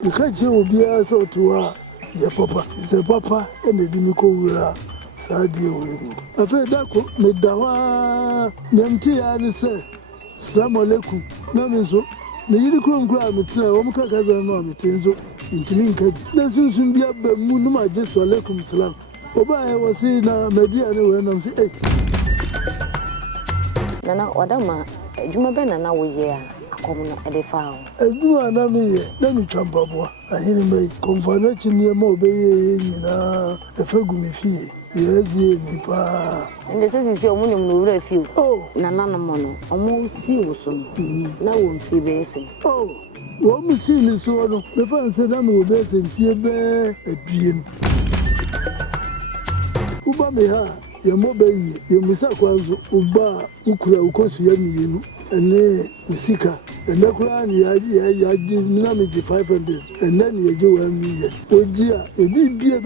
You can't tell be so to her. Your papa is a papa and a dimiko. Sadia Wim. I felt that made Dawa Namti and say, Slam Alekum, Namiso, the Unicron crowd, Omka Kazan, Tenzo, into Minka. Nasun soon be up Munuma just for Alekum Slam. Oba was saying, Medriana when I'm saying, Nana, Odama, Juma Benana, we hear. At the farm. I do an army, let me jump up. I hear me confirmation near Mobay in a Fagumi fee. Yes, Nipa. And this is your money, no refuge. Oh, Nana Mono, almost see you soon. No one fee basing. Oh, what me see me so. The fan said I'm a best in fear bear a dream. Uba me ha, your mobile, your Misakwas, Uba, Ukra, Ukosi, and Misika. And that crown, ya give Namiji 500, and then you do a million. Oh, dear, a big beer,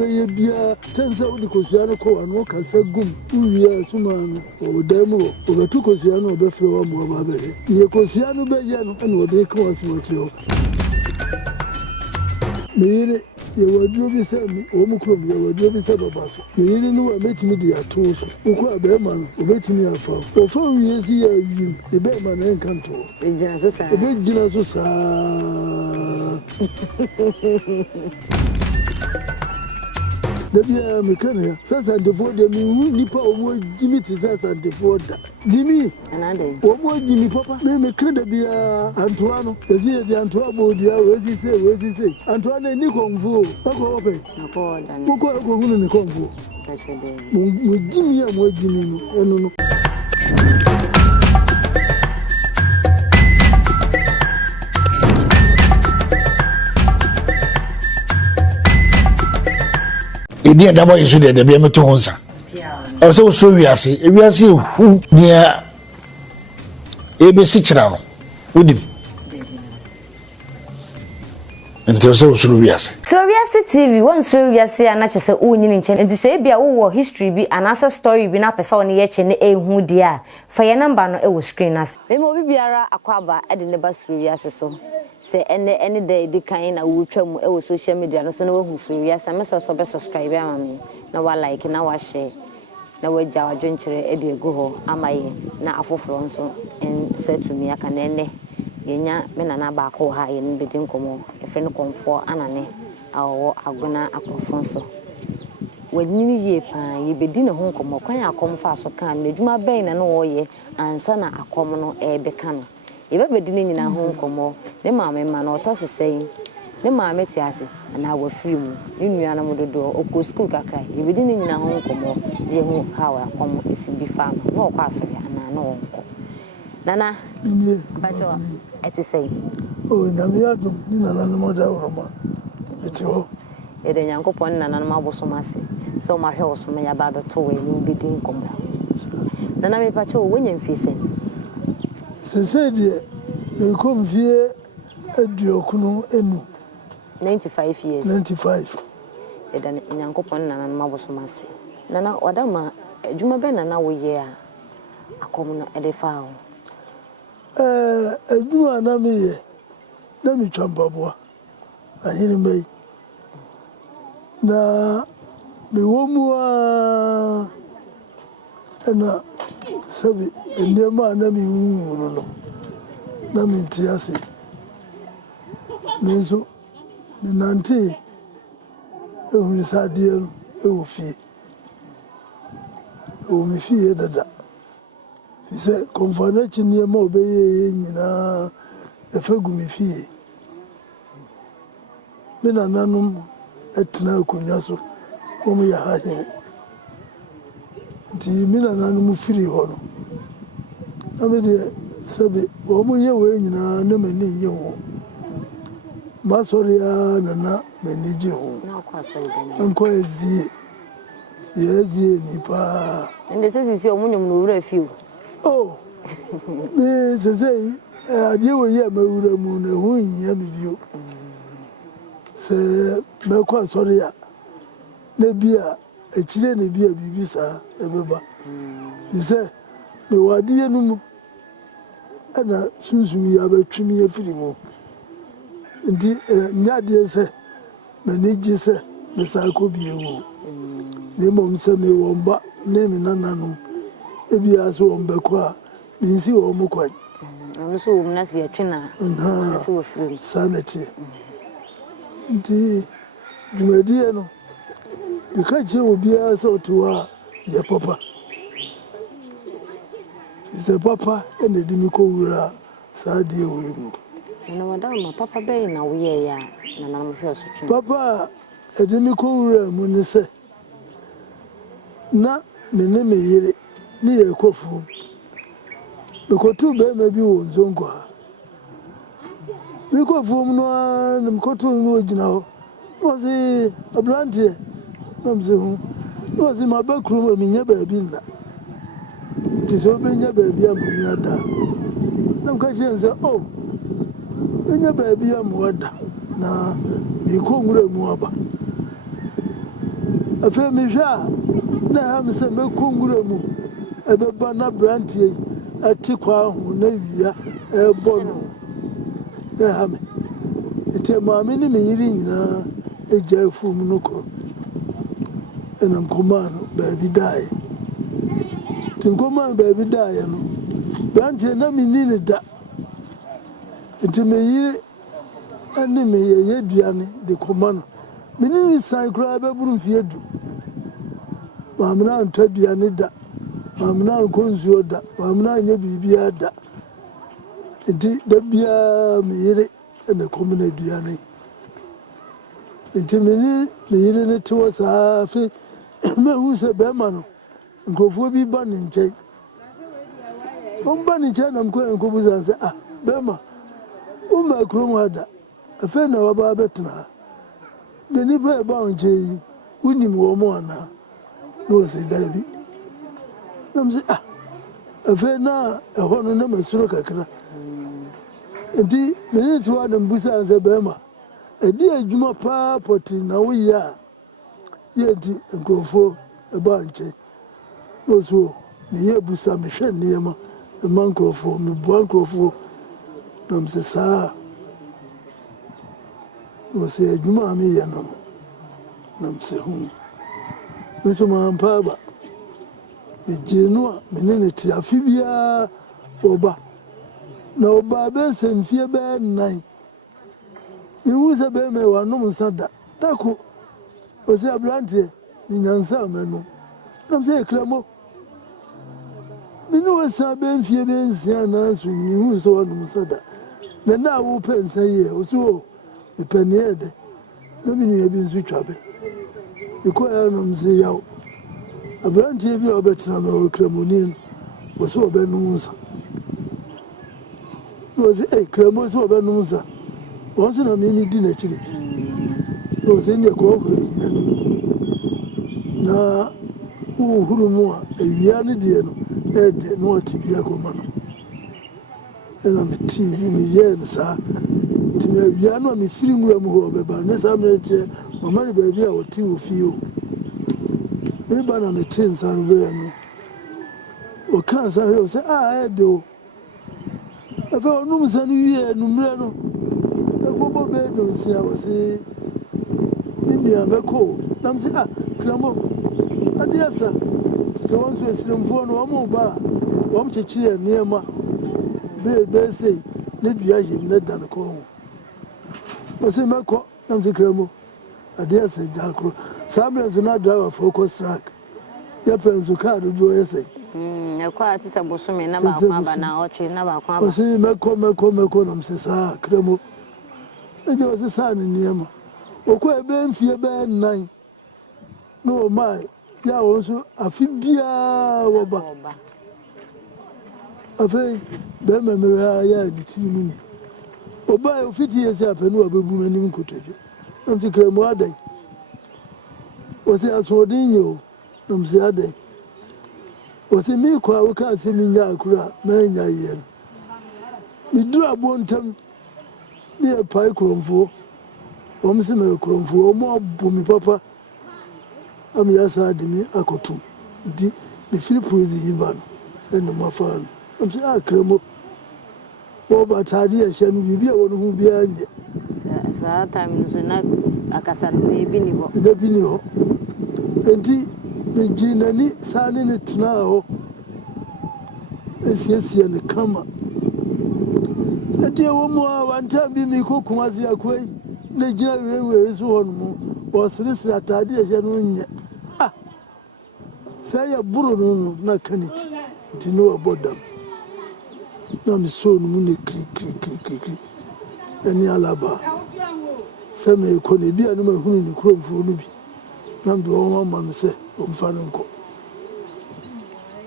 10,000 Cosiano and walk as a gum, 2 years, Suman, or Demo, over 2 Cosiano, Befro, Mobabe. Near Cosiano Bayano, and what they call us what you. Mere, you were driving me, Omicron, you were driving Sababasso. Me knew I met me the Atoso, Uka Bearman, who met me a foul. For 4 years here, the Bearman and Canto. A big generous, the Bia Mecania, Sassantiford, the Nipa, or Jimmy to Sassantiford. Jimmy, and I did. Or more Jimmy Papa, name a credit be Antoine, as he had the Antoine, where's he say, Antoine and Nikon Vo, Paco Ope, Poco Ogun and Convo. Jimmy and what Jimmy, Idia double issue de be me to honsa. Also so we see who near ABC channel. Udim. Until so Slovias. Slovias TV, one Slovias and not just a union in Chen, and to say be a war history be an answer story be not person yet in a who dear. For your number no it will screen us. We will be a aquaba at the bus Slovias so. Say any day the kind of would try social media, no so who Slovias, I must also be subscriber. Now I like, now I share. Now we jaw adventure Eddie go, am I now a full so and said to me, I can end. Yenya menana ba ko ha yen bedin komo e fe no komfo anane awo agona akofonso wanyini ye pa ye bedi ne ho komo kwan akomfa so kan na djuma ben na no wo ye ansa na akom no e beka no ye be bedi ne nyina ho komo ne maame ma na oto sesei ne maame ti ase na wa free mu ne nua na mododo okọ school kakra ye bedi ne nyina ho komo ye ho ha wa akom esi bi fa no no okọ aso ya na no onko Nana, Bacho, et is say. Oh, Namiadum, Nana Moda Roma. It's all. It ain't Uncle Pon and Mabosomasi. So my house may about the 2 will be dim combo. Nana me Pacho winning fishing. Said, you come here at Diocuno Enu. 95 years. 95. It ain't Uncle Pon and Mabosomasi. Nana, Odama, Juma Ben and now we hear a common at the fowl. I do an army, let me jump up. I hear me. Now, me woman and Sabi, and their man, no, Namin Tiasi. Meso, Nanti, who is a dear, who fee. Who me fear that. He said, confirmation near Mobay in a Fagumi fee. Mena nanum et now cunyaso, whom we are hiding. The Mina nanum free honor. I made a Sabi, Omo ye way in a name and you. Masoria Nana, Meniju. No, quite Uncle is the yes, Nipa. And this is your monument will refuse. Oh, me say, I deal with ya, my moon, who in Yammy. Say, Melqua Soria, Nebia, a Chilean be a bibisa, a beba. He said, me what dear no, and soon me about 3 years free more. ndi nyade se manage se me sa ko biewo ne mom se me womba ne me nananum ebia so womba ko a minsi wo mo kwai so wo na se atwena na se wo frem sanity ndi dwumadie no de ka je obia so to a ye papa is papa ene di mi ko wura sa die we mu na wadama papa be na wo ye ya na na mo hwe so twen papa edi mi ko wura mu ni se na me ne me yire ni ye kofu me ko tu be me bi wo nzongo ha me kofu mu no na me ko tu no gina ho no se ablante na mze hu no se ma ba kru me nya ba bi na nti so be nya ba bi amumi ada na mka je nze oh nya ba bi amu ada na mi ko ngure mu aba afa mi hwa na ha mi se me ko ngure mu ebe ba na brantie ati kwa hu na wia e bo no e ha me ite ma mi ni mi yiri nyina e ja fu mu no ko enam komano ba bi dai tin komano ba bi dai no brantie na mi ni ne da ite me yiri ani me ye duane de komano mi ni sai kura ba buru fie du ma mi na ntwa duane da mamna konzuo da mamna nya bibia da nti da bia me yire na komuna duane nti me yire ne to sa fe me hu se be ma no nkofo bi ba ne nche on ba ne nche na mko enkobu san se ah be ma o ma krom ada afa na wa ba betna de ni ba ba nche yi unim wo mo ana no se da bi namze ah afa na ehɔ no na masuro kakra enti meni tuwa na mbusa anse bema edi adwuma pa poti na wo ya ye di nkofo eba nche no so ni ye busa me hwɛ niema ma nkofo me bua nkofo namse saa no se adwuma me ye no namse hu me so ma ampa ba Jenu menene ti afibia oba na oba be semfie be nan mi wusa be me wanom nsada tako o se ablante ni nyansa menu nam se ekramo mi no wasa be mfie be nsia na so mi wusa wanom nsada na wo pensa ye o so mi peniede na mi nu ye bi nsu twabe iko ya nam se yawo abrantie bi obetina no kremoni wo so obenum nsa no ze kremo so obenum nsa wo so na mi di na chiri no ze nye ko huru ina no na huru mu a awia ne de no de no atibia ko ma no ena me tv mi ye nsa ntimi awia no mi firi nwura mu ho obeba ne sa me che mama ne ba bi a wo ti wo fi o eba na me tin san bre no o kan san he say ah edo afa onum san wie numre no egbobo be no sia o say ni ameko nam say ah kramo adiasa so won so esirimfo no o ba o mchechi e niema be say ne dua him ne dan ko ho o say meko nam say kramo adiasa jakro Samuel na driver focus track ya penso car do yese e kwa ati se bosume na ba kwa ba na oche na ba kwa ba o si meko na msesa kremo eje o si sa ni niema o kwa ebe mfie be nan no mai ya o so afi bia wo ba afi be me ya ni ti mu ni o ba o fiti yesi apenu abebu manim kotojo na mti kremo adai Wasi asodinyo namsi ade wasi mi kwa waka si mi nya akura menya yen mi dura bontam mi e pai kromfo omsi me kromfo omo abu mi papa am yasa ade mi akotum di mi firi praise yiban eno mafan namsi akremo wo ba tadi e hye no bibia wo no hu bia nye sa time so na akasa no ebi ni ho na bi ni ho enti me jinani sane ne tena ho esiesie ne kama enti wo mo wanta bi mi ko kumasi akoi na gina rewe so ho no mo o sirisira tade ehye no nye say ya buru no na kaniti enti no abodam na mi so no ne kri eni alaba se me ko ne bia no ma hunu ni kromfo no bi na ndo o ma me se o mfa no nko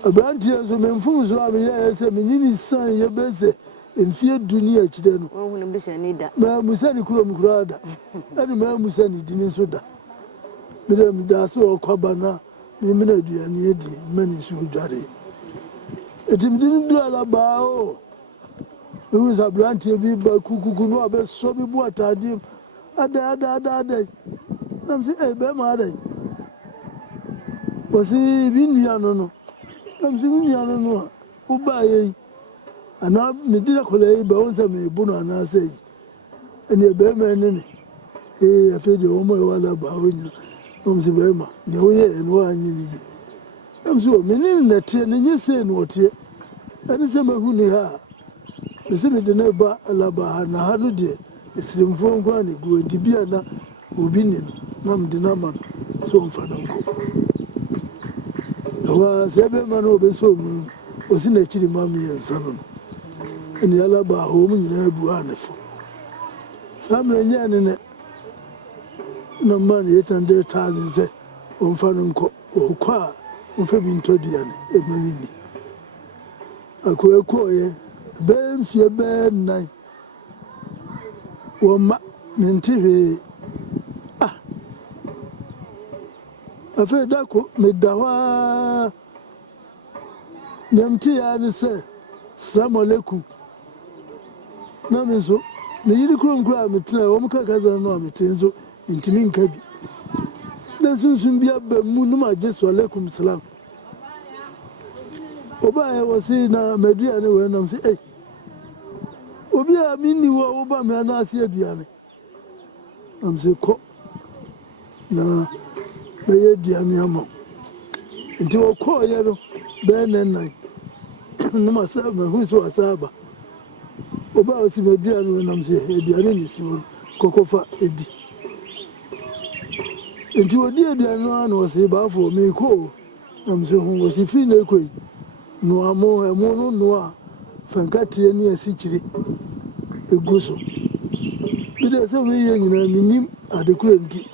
abranti enso me mfum so am ye se me nyini san ye beze emfie dunia kide no wo hunu bi shani da ma musa ni krom kurada eni ma musa ni dini so da me da so okwaba na me na aduane edi mani so dware etim dini du alaba o we was abranti bi ba kukuku no abe so bi bu atade ada nam say be ma ada wasi bi nua no nam say nua no wo ba ye ana me dira kola ba won say me bu no ana say ene be ma ne afi de wo mo wala ba o nyina nam say be ma ne wo ye eno anyi ni nam say me ni na tie ne nye say no tie ene say ma hu ni ha me say me de na ba alaba na ha no de esirimfo nkwa ne go enti bia na obi ni no na me de na ma no so mfa no nko wa se be ma no obe so mu o si na chiri ma me yansa no eni alaba ho mu nyina bu anefo samre nya ne na ma ne yetande tazi se o mfa no nko o kwa mfa bi ntoduane e mani ni akọ ye be mfie be nai wo ma mentiwe afi dako me dawa nyamti ya ni se assalamu alaikum na me so me yiri krom kra me tena wo mka kaza no me tenzo intimi nka bi na sunsun bia ba mu no ma jesu alaikum salam oba e wasi na medua ne we nam se obi a minni wo oba me na ase aduane nam se ko na me ye aduane ama nti wo ko ye no be nan no ma sa me hu so asaba oba o si medua ne nam se aduane ni si won kokofa edi nti odi aduane no ana wo se ba fo me ko nam se hu wo si fi na ekoi no amo emo no a fankati ni asichiri eguso bide se we ye nyina minim adekura nti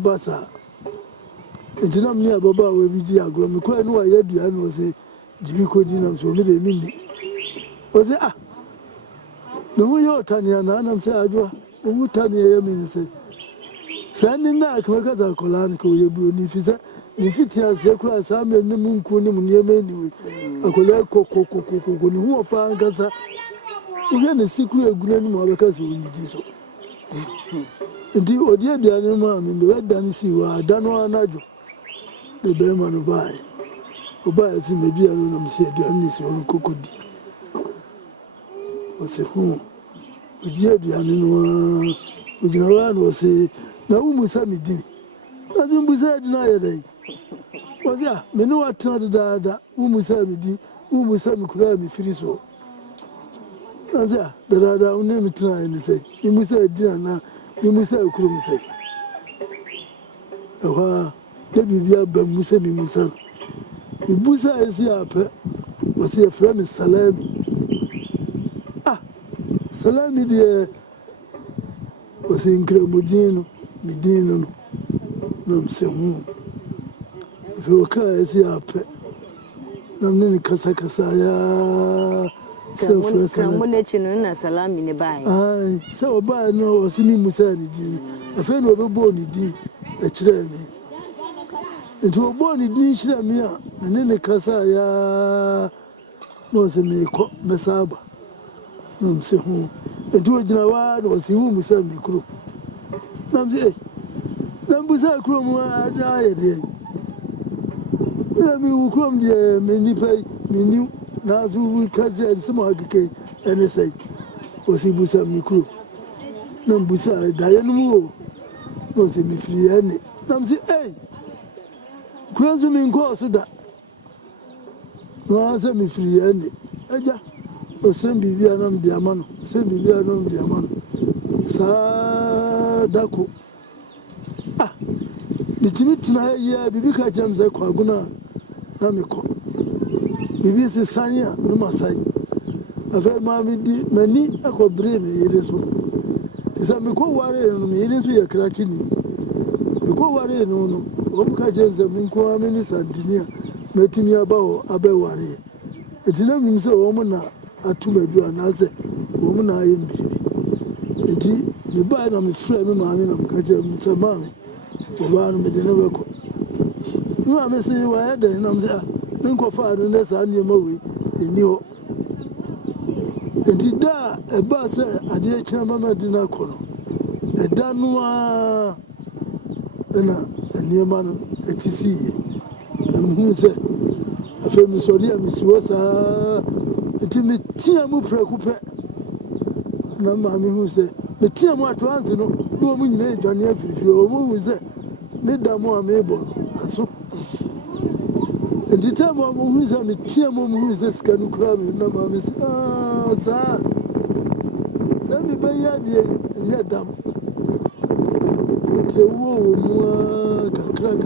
basa entina mni ababa we bi di agro me kwa no aye dua no se jibi ko di nam so me de minni o se me hu yo tani na nam se adwa o hu tani ye min se sani na ka ka za kolan ko ye bro ni fisa ni fitia se kura sa me ne munku ni mu ne me ni we akola ko ni hu ofa ngasa uye ne sikuru eguna ni mo abeka se onidi so ndi odi aduane ma me be dan si wa dano anajo de be ma no bai oba si me bia no na se aduane ni si won kokodi o se hu odi aduane no ojina wa no se na umusa midini na zimbusa adina ya dai o se me no atana dada umusa midi umusa mikura mi firiso aza dada unne mitna ni sei imusa dina na imusa kurum sei ewa ne bibia ba musa mi musa ibusa esi ape wasi e frame salami salami de wasi nkremudino midino no mse hu fe ka esi ape namne ni kasa ya Kamo ne chino na salami ne bai. Ai, se oba no osimi musa ni di. Afa no obebo ni di e kire mi. Enti obo ni di kire mi a, me ne kasa ya no se me ko mesaba. No mse hu. Enti ogina wa no si hu musa mi kuro. Nam se nam musa kuro mu ada ya de. Mi wu kuro mi me ni pai mi ni na zu kazi ensema hakike ene sai wasibusa mikro Nambusa, Diane, no, see me free any. Namsi, hey, Cransum course that. No, answer me free any. Aja, o send Bibianum Diamano, send Bibianum Diamano. Sadako. Ah, Mitimit ya Bibi James Quaguna Namiko. Bibi Sanya, no Masai. A very mammy, many a co brave, it is so. Is a Miko warrior, and me, it is we are cracking. Miko warrior, no, Omka James and Minko, many Santinia, Metimia Bao, Abe warrior. It's no means a woman at two bedroom, and I say, woman I am baby. Indeed, me buy them a frame, mammy, and catching some mammy. One made in a record. No, I may say, why I didn't answer. Minko father, and that's on your movie in your. Indeed, a bus at the Chamama dinner corner. A Danua and near man at sea. And who said, a famous audio, Miss Rosa, intimate Tiamu Precupe. No, mammy, who said, the Tiamu to answer, no woman in Johnny, if your woman said, Medamo Mabel, and so. And the time who is a Tiamu who is the Scanukram, no mammy, sir. Send me by Yadi and get them. Until woo, crack.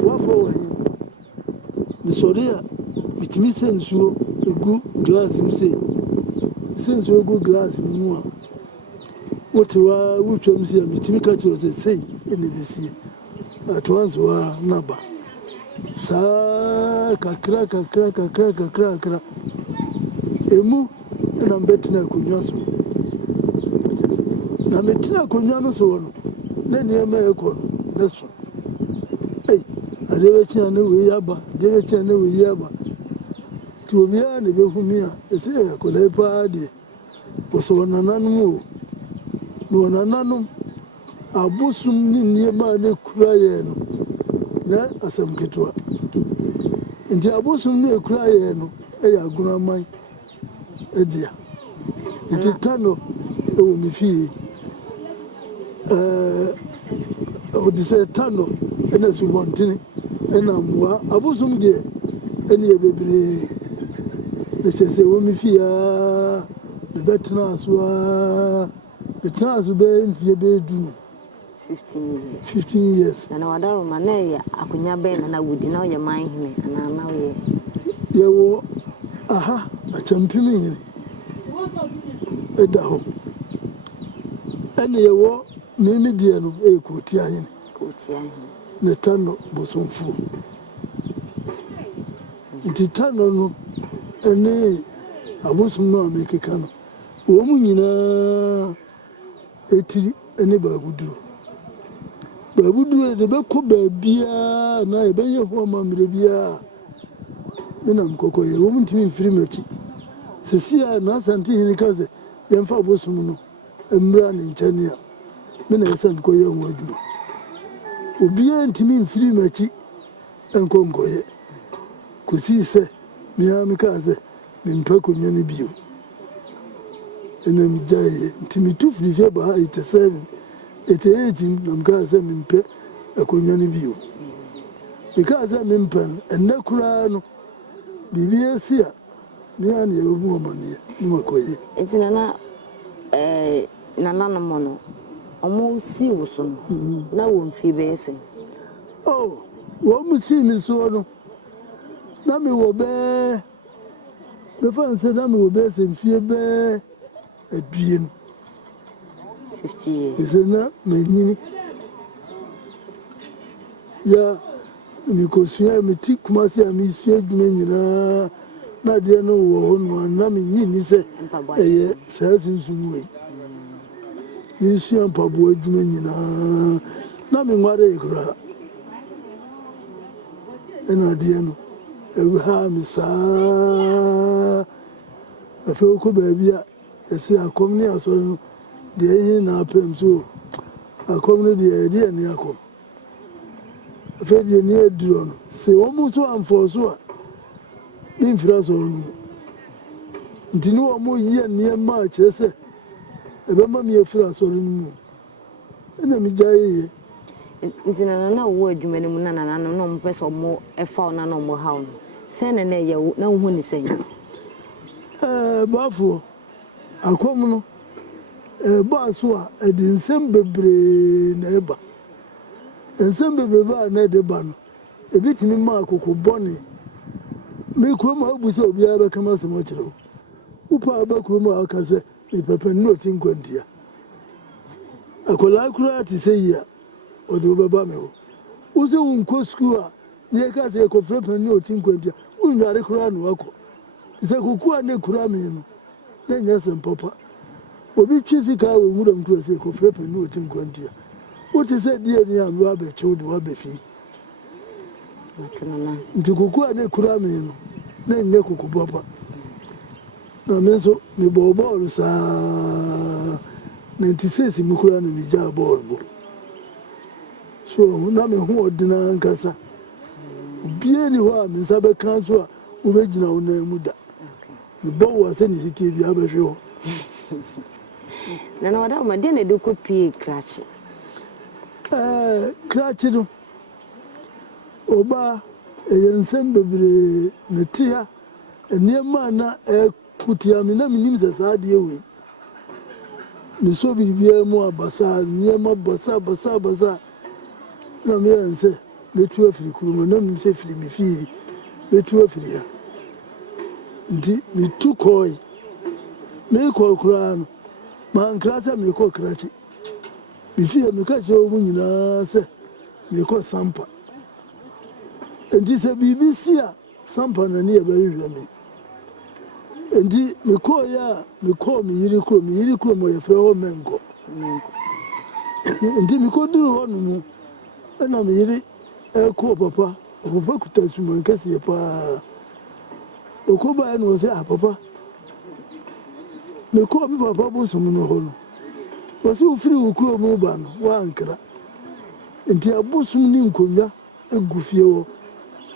What for him? Miss Oria, with me sends you a good glass, you say. Sends you a good glass in more. What you are, which I'm saying, Mitimika was a say in the BC. At once were Naba. Sa crack. Emu, and I'm betting a cunyaso. Nametina cunyano so, then near American, that's one. Hey, I never chan away Yaba, never chan away Yaba. To be an Ebehumia, a say, could I party? Was one anonymous. No, nanum. A bosom near my crying. That as some ketua. And the abosom near crying, a grandma. A dear. It is tunnel, it will be fee. I would say tunnel, and as we want it, and I'm a bosom dear, and ye baby. Let's say, women fear the betterness were the chance will be in fear bedroom. 15 years. And our daughter, Manea, Akunya Ben, and I would know your mind, and I know ye. You aha, a champion. Edaho. And ye were Mimi Diano, a Cotian. Netano bosom full. Titano, and I was no make a canoe. Woman, you know, 80 anybody would do. But would do the Beko beer, and I bay your woman, beer. Minam Coco, a woman to me free match. Cecilia, Nasanti, in the cousin, young Fabosumuno, and Bran in Chania. Mina sent Coyo Modno. Ubia to me free match and Concoye. Could see, say, Miamikaze, Mimpako Yanibio. And then Jay, Timmy two free fable 87, 88, Namkaza Mimpe, a Conyanibio. Because I'm impen and no crown, BBS here, Miani, a woman here, Numakoye. It's in Nana Mono, almost see you soon. No one fee basing. Oh, what would see me so? Nami will bear. The fan said, Nami will bear some fear bear. A dream 50 years. Is it not many? Yeah, because you have a tick, Marcia, Miss Yegman, not there no one, Nami, he said, a certain way. Miss Yan Pabo, Jimena, Nami, what a cry. And I didn't have Miss a fellow baby. I see a community as well. The in our pen so a community idea near come. A fairly near drone. Say almost one for so. In Frasso. Until no more year near March, I say. ebe ma mi efra so mu ena mi jaye ntina na wo adwuma ne mu na no mo pese mo efa na no mo haw no se na ye na hu ni sen bafo akom no ba so a ensem bebre na eba ensem bebre ba na de ba no ebitimi ma akoko bone me kroma abusa obi aba kama se mo kire upa aba kroma aka se me papa no tinkwantia akola kura ti se ya odo baba me wo uze unko school a ne ka se ko frepe no tinkwantia unware kura no akọ se kokua ne kura me no na nya se papa obi twisi ka wo ngura nkura se ko frepe no tinkwantia wote se die ni am wa be chiwo de wa be fi matinana nti kokua ne kura me no na nya kokubo papa na me so me ball sa 96 mi kura na mi ja ball bo so na me ho odina nkasa bie ni ho a me sabe kan so a wo be gina wo na mu da me bo wa se ni siti bi abehwe ho na wada ma de na de kopie krachi krachi do oba ensem bebre metia eniema na kutia mi na minim se saade we mi so bibia mu abasa niema basa na me ense metu afiri kuru na mi se firi mi fi metu afiri ya ndi mi tu koi me ko kura no ma nkrasa me ko krachi mi fi mi ka che o mu nyina se me ko sampa ndi se BBC a sampa na ne ya bari hwame ndi me ko ya me ko mi yiri kuro mo ye fra ho mengo ndi me ko duru ho no mu na me yiri ko papa kuta suma nkasi pa okoba no se papa me ko mi papa bo sum no ho no wasi ufiri ukuro mu ba no wa ankra nti abusum ni nkonwa egufie wo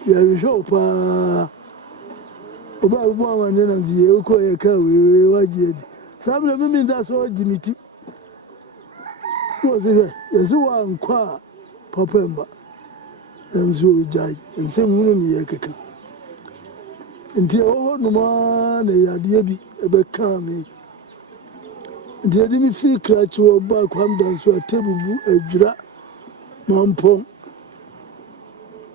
ya hwe pa oba bo amane na nzie ko ye ka we waje di samre mimi nda so jimiti wo se yesu wa nkwa papa mba enzo jai ensem hunu ni ye keka nti ho no ma na yade bi ebe ka me nti yade mi firi krachi wo ba kwam dan so atebubu adwura mampom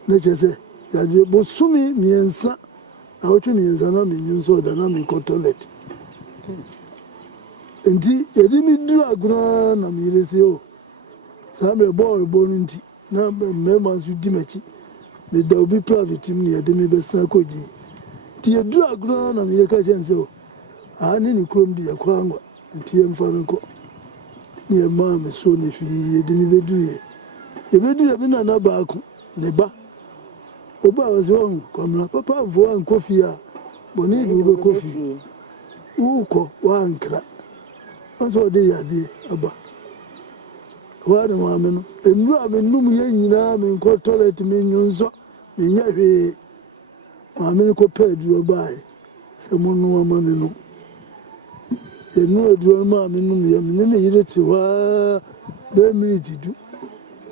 na chese yade bo sumi miensa na otu miensa na menyu so da na me ko toilet nti yade mi duru aguna na mi rese o samre ball nti na me mansu dimachi me da obi private mi yade mi besna koji ti yaduru aguna na mi ka chense o ani ni krom di yakwangwa nti yemfa nko ni ma me so ne fi yade mi beduru mi na ba aku ne ba oba was wrong kwamna papa vo an kofi a boni du be kofi uko wa ankra aso de yade aba wa de ma me no enru a me num ye nyina me ko toilet me nyunzo me nya hwe ma me ko pedro bai se munu ma me no enu eduro ma me num ye me ne yireti wa be minute du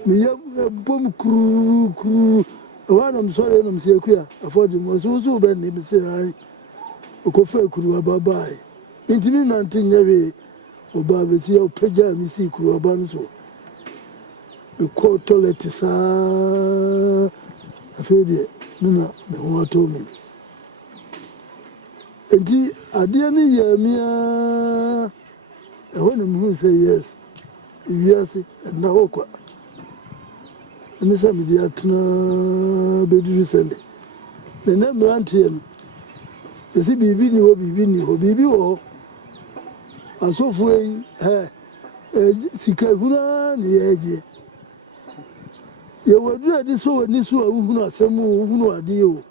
me ye bom kru wa na msore na msieku afọdụ mo so be ni se ai okofa kuru ababai ntimi na ntinye we oba be si o peja mi si kuru aba nso me ko toilet sa afedi na me ho to mi enti ade ni ye mia ho na mu say yes iwiase na hokwa ni sa mi di atna beduru sene na mrantie no esi bibi ni ho bibi wo asofu yi sika huna ni yeje ye wadu adi so wani so hunu asemu hunu adi o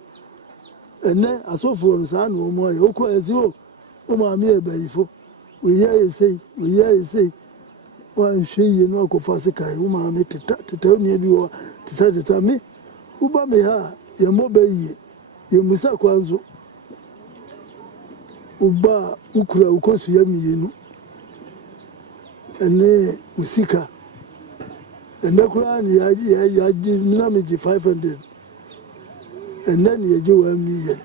ene asofu no sa no mo ye okọ ezi o ma mi ebayifo we ye sei wa nhwe no akofa sekai wo ma me teta ni bi wo teta me wo ba me ha ye mo ba yi ye musa kwanzo wo ba ukura ukosu ya miyenu ene usika ene kura ni ya ji mina meji 500 ene ni yeji 1 million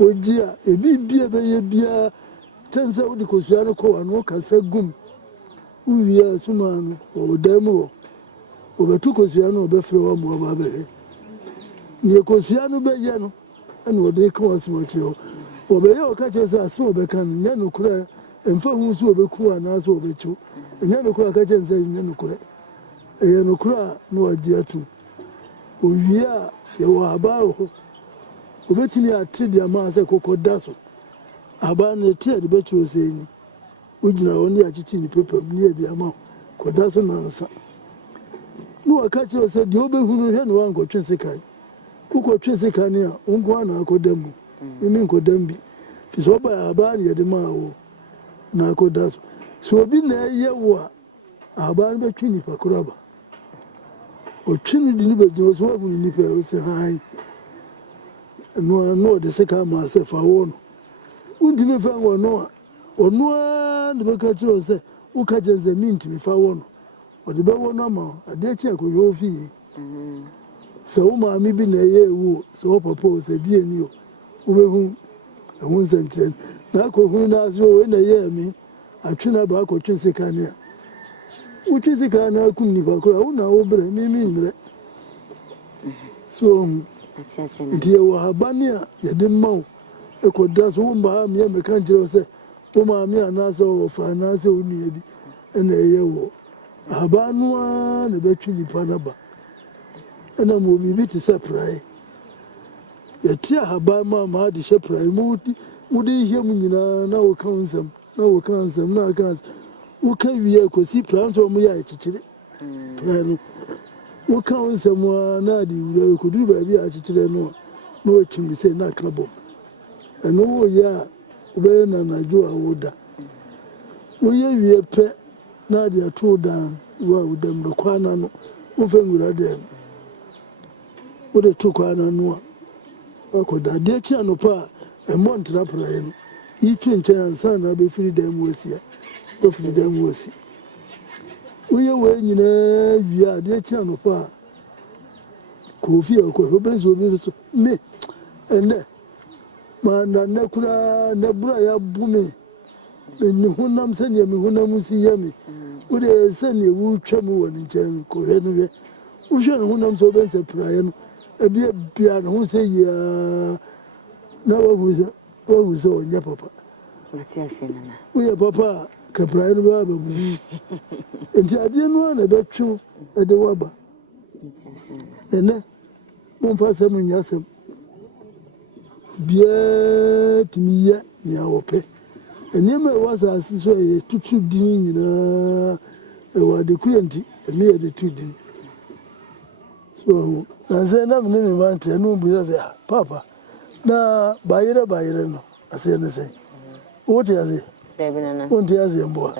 oji a ebi bia be ye bia chansa odi kosua no ko anu kasa gum uwia suma no o damu wo obetu kosua no obefre wo mo ba be ni kosua no be ye no ene odi ko wasimo chiro obeye okache sa so obeka no nya no kura emfa hu so obeku ana so obechu nya no kura kache nse nya no kura eye no kura no agi atu owia ye wa aba ho obetimi atidi ama se kokoda so aba na tie de beturo se ni ugina woni achichi ni pepam ni e de ama koda so nansa no akache se de obehunu hwe no wanko twese kai kuko twese kai ni a unko na akodamu mimi nkodam bi fi so ba aba na ye de ma wo na akoda so obi na ye wo a aba na betwi ni pakuraba o twini di ni bejo so hu ni pe o se han no de se ka ma se fa wo no undi me fa wo no a de be ka tiro se u ka je ze minti me fa wo no o de be wo no ma ade chi akoyo fi se o ma mi bi na ye wo so papa o se die ni o u be hu ehun se ntren na ko hu na so we na ye mi atwina ba ko twi se ka ne uchi se ka na kum ni ba ko una wo bre mi mre so ndiye wa habania ya de mawo ekoda so wo mba mi me kan jiro se wo ma mi ana so wo fa na se oni ebi ena ye wo habanu a na betwi ni pa na ba ena mo bibi ti se prai ya ti haba ma de she prai mu di hie mu nyina na wo kan nsem na kan wo ka wiye ko si prai so mu ya chichire prai no wo kan nsem na de wura ko du ba bi a chichire no no chimi se na ka bom eno wo ya obe na jo awoda wo ye wie pe na de ato dan wa udam no kwana no wo fe ngura dem wo de to kwana no ko da de chi anopa e montra prae no yitu nche ansa na be free dem wosia wo free dem wosi wo ye we nyina wie de chi anopa ko fi ko be zo be so me ene ma na kura na bura ya bume ni hunam se ni mi hunam si yemi wo de se ni wu twam wo ni nchen ko he no be wo hwe no hunam so be se prae no ebia bia no hu se ya na wo hu se onye papa matia senana wo ya papa ka prae no ba bu enti ade no na be twu e de waba matia senana ene mo fa se mun yasem bia timiya ni awope enema wasa asiso ye tutu din nyina e wa de kurenti emi ye de tudin so na se na me me mante no bu se papa na bayire no ase ne se wote ase debinana wote ase mboa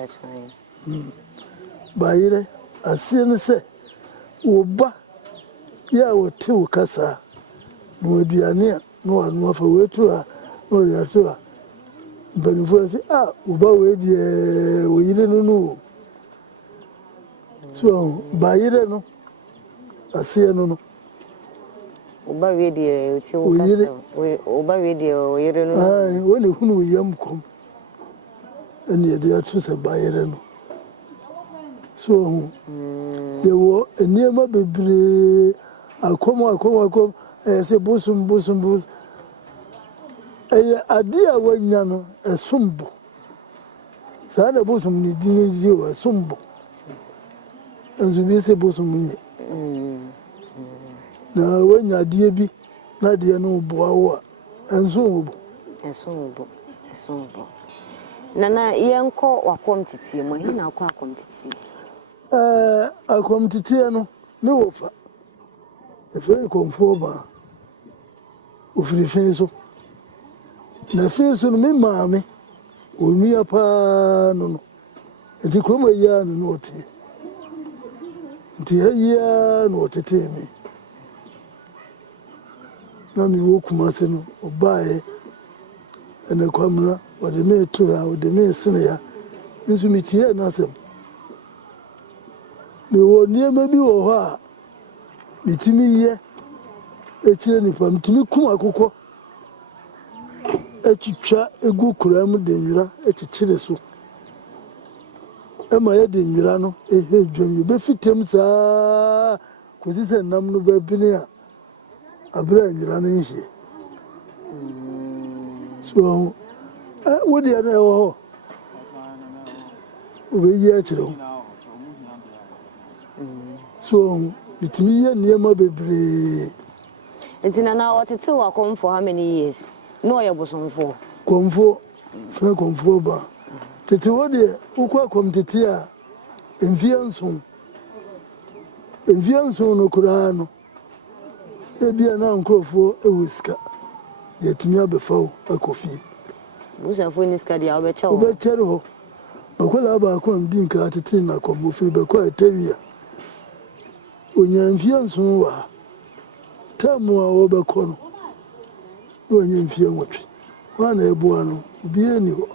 bayire ase ne se wo ba ya wote wo kasa no aduane no anu afa wetu a no ya to a benfo se uba we die wo yire no so bayire no ase no uba we die ti wo kasa uba we die wo yire no wo ne hunu yam kom ene de atu se bayire no so yewo enema bebre akom se busum adia wanya no esumbo sa na busum ni dinu zio esumbo enzu bi se busum ni na wanya adia bi na de no boawo enzu nana yenko wakom titi mo hina akọ akom titi akom titi no me wofa efere komfo ba ofiri fenso na fenso no me maame onua pa no enti kromo ya no otie enti ya no otete mi na mi wo kumase no obae ene kwamna wode me to ya wode me sene ya nso mi tie na asem me wo niema bi wo ho a mitimi ye echire nipa mitimi kum akokɔ echitwa egu kuram de nwira echichire so ema ye de nwira no dwam ye be fitem saa kosi se nam no ba bini a abra nwira no nhie so wo de na wo ho we ye achire so mitimi ye niema bebre entina na otete wa come for how many years no ye bosonfo komfo fa komfo ba tete wo de ukwa komtete a enfianso no kura no ebia na nkrofo ewuska yetimi abefawo akofi busanfo ni ska dia obecha wo obechere ho makola ba ko ndin ka tete na komofiri be ko etawia onya enfianso wa tamu a obekɔ no onya enfianwotwe wana ebuwa no bie ni ho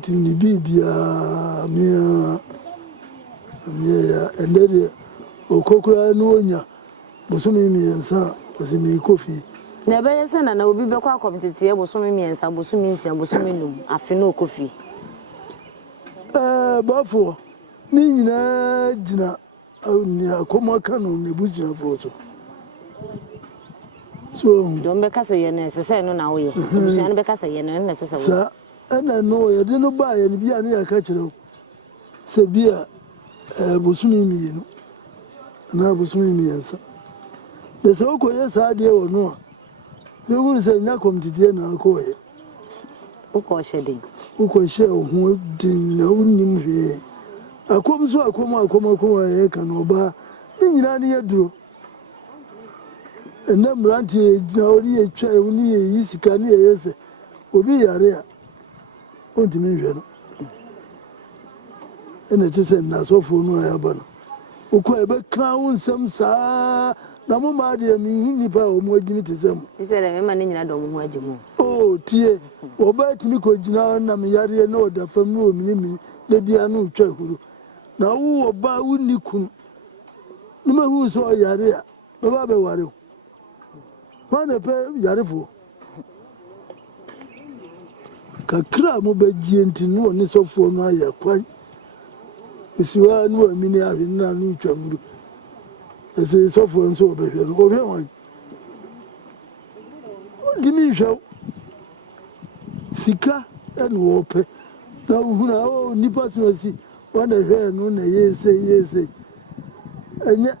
timni bibia mia ya endede okokura no onya bosomi miensa osimi kofi na be yesa na obi be kwa komtete e bosomi miensa bosomi nsia bosomi num afi na okofi bafo ni nyina gina ni akoma kanu ne buzia foto so don be kasa ye na sese no na wo ye buzia no be kasa ye na sese wo sa ana no ye de no ba ye ni bia ne ya ka kire se bia bosumi mienu na bosumi miensa de se ko ye sa de wo no be wuru se nya komtite na ko ye uko shede uko she ho din na unim hwe akomso akoma ye kan oba ni nyina ne yaduro ena mrantie gina ori etwa uni ye yisika ne yese obi yare a ontimi hwe no ena tese na sofo no ayaba no uko ebe kra wonsem saa na mo ma de mi nipa o mo agini tesem ise le me ma ne nyina do mo ho agimu o tie oba timi ko gina na me yare na oda fam no omini na bia no twa huru na wo oba wuni kun ni ma hu so yare a baba be ware o ma na pe yare fo kakra mo be gienti no ni sofo no aya kwan isiwa no amini afi na no twa huru ese sofo nso obehwe no obehwe wan dimi hwe sika eno ope na uhuna o nipa smasi wana hwe no na yese enya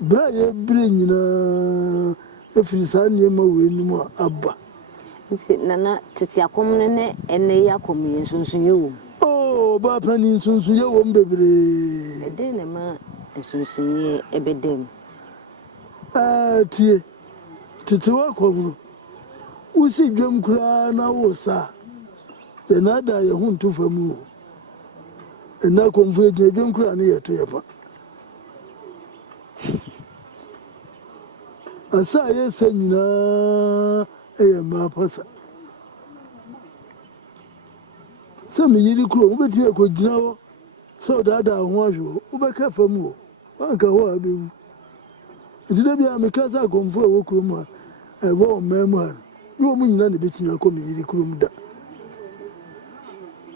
bra ye bre nyina efirisa niema we nimu aba nti nana tete akom ne ene ya komi sunsun ye wo oh ba pani sunsun ye wo mbebre ede ne ma sunsun ye ebedem tie tete wa kom no usi dwam kura na wo sa de na da ye huntu famu ena komfu ye dwam kura ne ye to ye ba asa ye sanyina eye ma pasa sami yiri kuro ubeti ko gina wo so dada ho ahwo ubeka famu wo anka ho abewu ntide bia me kasa komfu wo kuro mu a evo memu ha no mu nyina ne betimi akomi yiri kuro mu da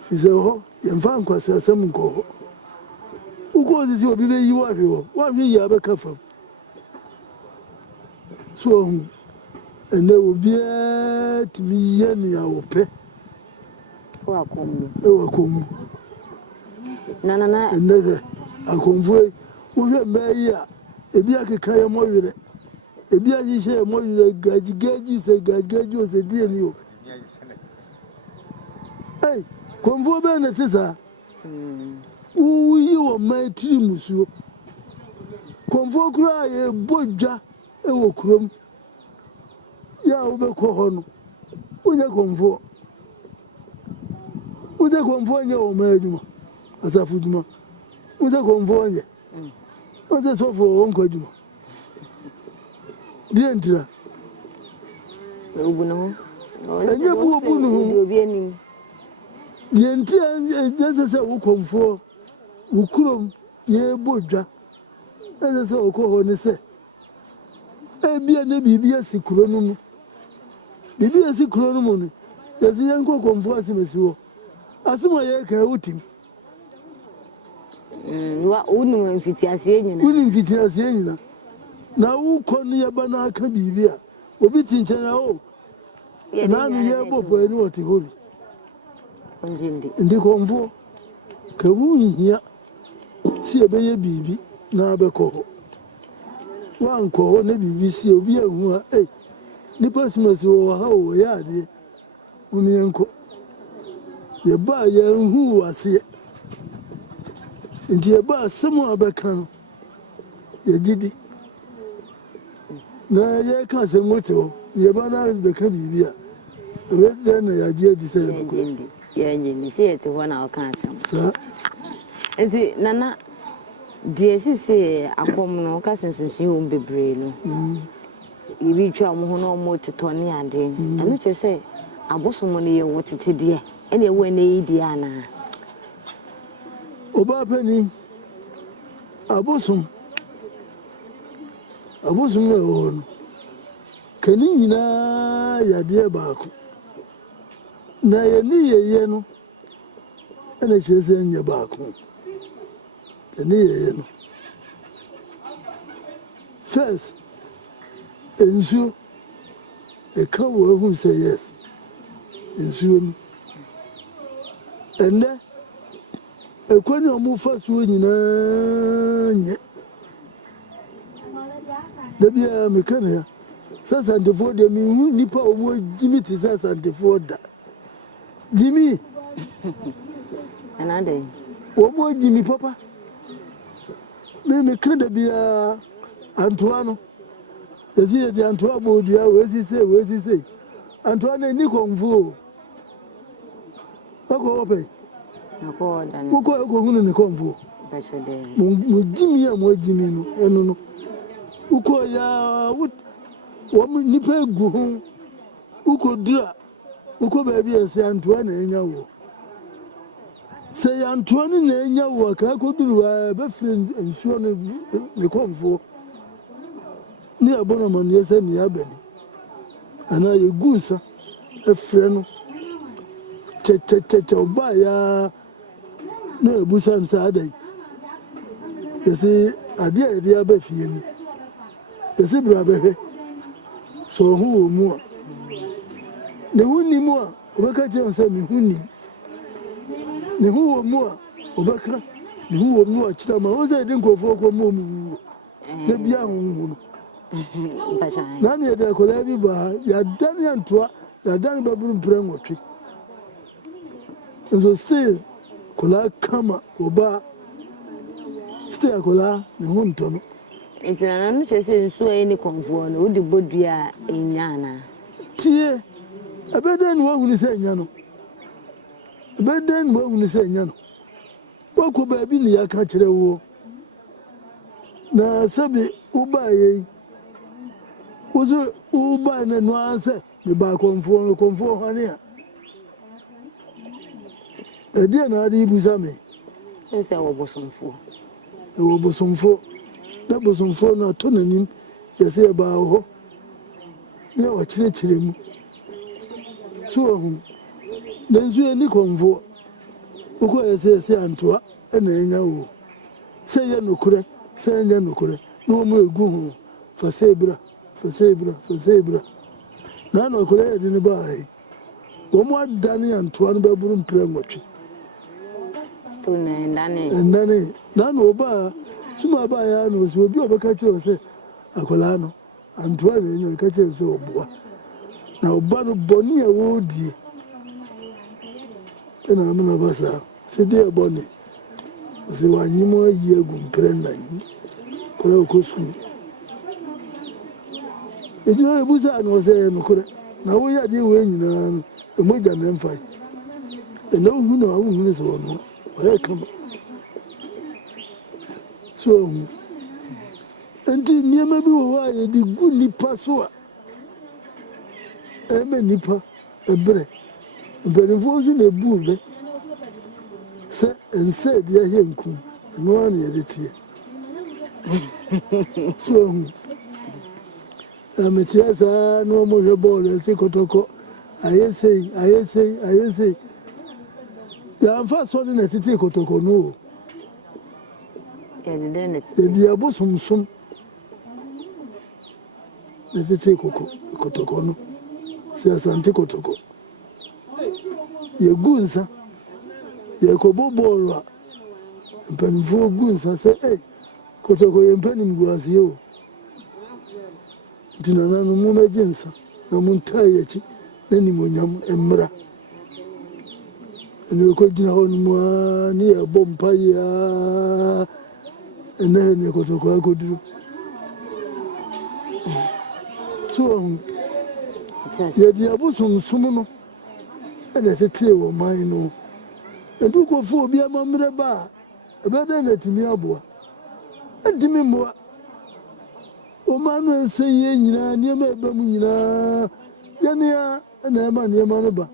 fize ho ye mfa nkwasa asem nko ho uko zizi obi be yi wo ahwo wa hwe yi abeka fam so ene obi timi ye ni awope wa komu ewakomu nana enege akomvu wo meyi a ebi akeka ye moyire ebi ahishe ye moyire gajigaji se gajigaji o se die ni o hey komvu be na tisa uyi wo mai tiri musuo komvu kura ye bodwa ewo kurom ya ubekọ ho no onye komvu onye o ma adwuma asafu dwuma onye komvu onye sofo onko adwuma die ntira obu no enye bu obu no obi anim die ntira ejese se wo komvu ukurom ye bodwa ese se okoho ne se ebia ne bibia sikuro no mu bibia sikuro no mu ne yesi yanko konfo asimesi wo asimo ye ka wutim wa unu mfiti ase nyina unu mfiti ase nyina na ukọ ne yaba na aka bibia obi tinchana o na anu ye bopo eni oti hobi ndi konfo ka wu hia si ebeye bibi na abekọ wa nkọ na bibi si obi ahu a nipa simasi wo ha wo ya ade uni enko ye ba ye hu wase ndi ye ba semu abeka no ye gidi na ye ka se moto ye ba na beka bibi a we de na ya je di se ye ko ye nyini se ye te ho na o ka asem sa enti nana DSC akom no ka sensunsun o bebre no ibi twa mo ho no mo teto ne ade anu che se abosomo ne ye wotete de ene ewo ne yidi ana oba pani abosom ne wo no kani nyina ya de baako na ye ni ye no ene che se nya baako ene ye no first ensu ka wo hu say yes ensu ene ekwani omu faso nyina nye debia mekana sasa ndefo de mi hu nipa omu jimi ti sasa ndefo da jimi anande omu jimi papa me kada bia Antoine yesi de Antoine bodia wezi se Antoine ni konvu ako ope nako da ne ko hunu ni konvu bacho de mu jimi ya mu jimi no eno no uko ya wo nipa gu hu uko dura uko ba bia se Antoine enya wo se Antoine na enya wo ka ko duru ba friend ensuo ne konvu ni abono man yesa ni abeni ana ye gunsa efre no che oba ya no ebusa nsa adai yesi ade ade abafie ni yesi bra behwe so hu mu a ne huni mu a obeka je nsa me huni ne hu mu a obeka ne hu mu a chira ma o ze de nkofo ko mu mu ne bia hu no nani ya da kola bi ba ya dan ya ntoa ya dan ba buru mpre nwotwe nso still kola kama oba still kola ne ho ntono entina no chese nsu ayi ne konfo no udi bodua enya na tie abeden wo hunu se enya no abeden wo hunu se enya no wako ba bi ne ya ka kire wo na sabi ubaye uzo uba na nuanse me ba konfo hane a edi na adi buza me nse wo bosomfo na bosomfo na to nanim yese ba ho ne wa chire mu so hu na nzu eni konfo uko yese antoa na enya wo se ye nokure no mu egu hu fasebra na no kole yedi ni bae wo mo adane antoa no baburu mpre nwotwe still na ndane na no ba suma ba ya no so obi obeka kire se akola no antoa re nyo ka kire se oboa na oba no boni e wo die na amana basa se de boni se wa nyimo yi egu mpre na yi kola ko school ejina ebusa no se no kore na wo ya de we nyina no emoja na mfai ena hu na hu ni so no o kama so enti niema bi wo wa ye di gu nipa so a eme nipa ebre benfo so na ebu be se ense de ahe nkum no one yet. So, Metiasa, no more ball, and say Kotoko. I say, the first one at Titi Kotoko, no. And then it's The Diabosum, the Titi Kotoko, no. Says Antikotoko. Ye goonsa, ye kobo ball, and penny for goons. I say, hey, Kotoko and penny was you. Dinana no more jensa, no muntayachi, any munyam and mra. And you could on one near Bompaya, and then you could do. So, yet the abusum sumono, and at a tail of mine, and took a phobia mamma bar, a better than to me abua, and to me more. O man say yena near me bamina, Yania, and a man yamanaba.